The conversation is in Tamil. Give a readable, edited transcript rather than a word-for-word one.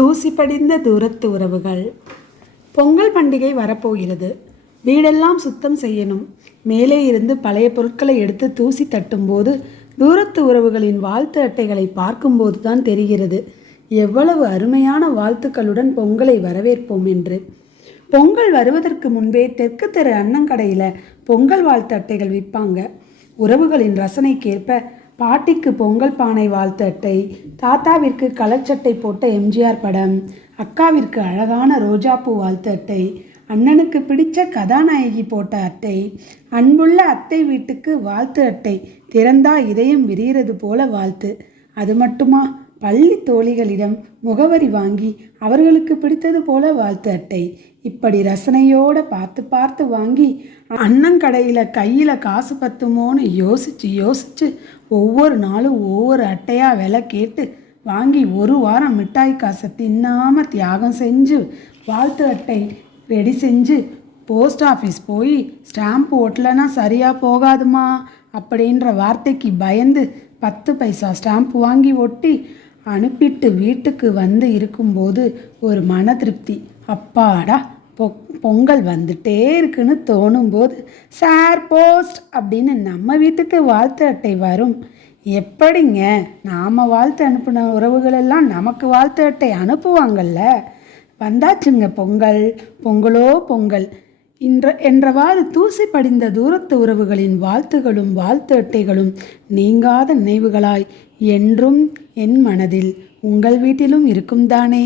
தூசி படிந்த தூரத்து உறவுகள். பொங்கல் பண்டிகை வரப்போகிறது. வீடெல்லாம் சுத்தம் செய்யணும். மேலே இருந்து பழைய பொருட்களை எடுத்து தூசி தட்டும்போது தூரத்து உறவுகளின் வாழ்த்து அட்டைகளை பார்க்கும்போது தான் தெரிகிறது எவ்வளவு அருமையான வாழ்த்துக்களுடன் பொங்கலை வரவேற்போம் என்று. பொங்கல் வருவதற்கு முன்பே தெற்கு தெரு அன்னங்கடையில் பொங்கல் வாழ்த்து அட்டைகள் விற்பாங்க. உறவுகளின் ரசனைக்கேற்ப பாட்டிக்கு பொங்கல் பானை வாழ்த்து அட்டை, தாத்தாவிற்கு கலர் சட்டை போட்ட எம்ஜிஆர் படம், அக்காவிற்கு அழகான ரோஜாப்பூ வாழ்த்து அட்டை, அண்ணனுக்கு பிடிச்ச கதாநாயகி போட்ட அட்டை, அன்புள்ள அத்தை வீட்டுக்கு வாழ்த்து அட்டை, திறந்தா இதயம் விரிகிறது போல வாழ்த்து. அது மட்டுமா, பள்ளி தோழிகளிடம் முகவரி வாங்கி அவர்களுக்கு பிடித்தது போல வாழ்த்து அட்டை. இப்படி ரசனையோடு பார்த்து பார்த்து வாங்கி அன்னங்கடையில் கையில் காசு பத்துமோன்னு யோசித்து ஒவ்வொரு நாளும் ஒவ்வொரு அட்டையாக விலை கேட்டு வாங்கி ஒரு வாரம் மிட்டாய் காசை தின்னாமல் தியாகம் செஞ்சு வாழ்த்து அட்டை ரெடி செஞ்சு போஸ்ட் ஆஃபீஸ் போய் ஸ்டாம்ப் ஓட்டலைன்னா சரியாக போகாதுமா அப்படின்ற வார்த்தைக்கு பயந்து 10 பைசா ஸ்டாம்ப் வாங்கி ஒட்டி அனுப்பிட்டு வீட்டுக்கு வந்து இருக்கும்போது ஒரு மன திருப்தி. அப்பாடா, பொங்கல் வந்துட்டே இருக்குன்னு தோணும்போது சார் போஸ்ட் அப்படின்னு நம்ம வீட்டுக்கு வாழ்த்து அட்டை வரும். எப்படிங்க, நாம் வாழ்த்து அனுப்பின உறவுகளெல்லாம் நமக்கு வாழ்த்து அட்டை அனுப்புவாங்கல்ல. வந்தாச்சுங்க பொங்கல், பொங்கலோ பொங்கல் என்றவாறு தூசி படிந்த தூரத்து உறவுகளின் வாழ்த்துகளும் வாழ்த்து அட்டைகளும் நீங்காத நினைவுகளாய் என்றும் என் மனதில் உங்கள் வீட்டிலும் இருக்கும் தானே.